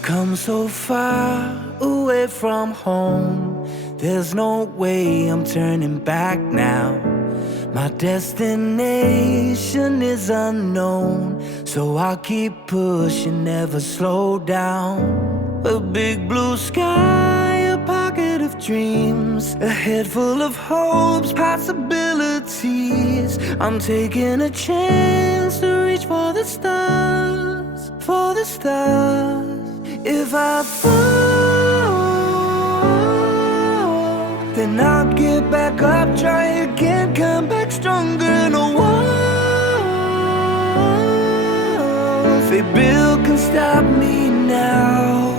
I've come so far away from home. There's no way I'm turning back now. My destination is unknown, so I'll keep pushing, never slow down. A big blue sky, a pocket of dreams, a head full of hopes, possibilities. I'm taking a chance to reach for the stars, for the stars. If I fall, then I'll get back up, try again, come back stronger. No walls they build can stop me now.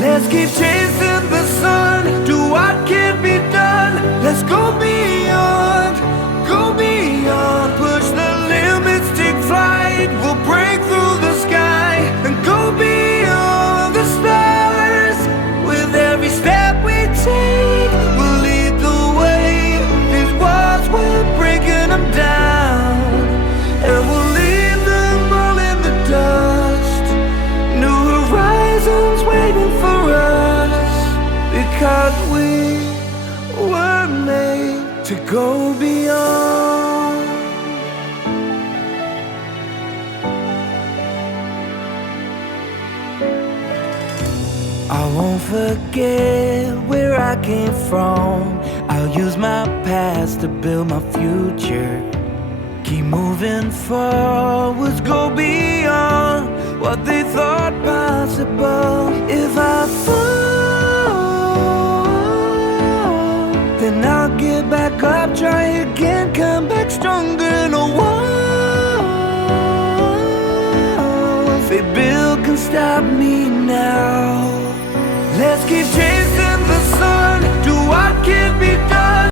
Let's keep chasing the sun, do what can't be done. Let's go beyond, push the limits, take flight. We'll break through the sky and go beyond the stars. With every step we take, we'll lead the way. These walls, we're breaking them down, and we'll leave them all in the dust. New horizons waiting for us, because we were made to go beyond. I won't forget where I came from. I'll use my past to build my future. Keep moving forwards, go beyond what they thought possible. If I fall, then I'll get back up, try again, come back stronger. No walls they build can stop me now. Let's keep chasing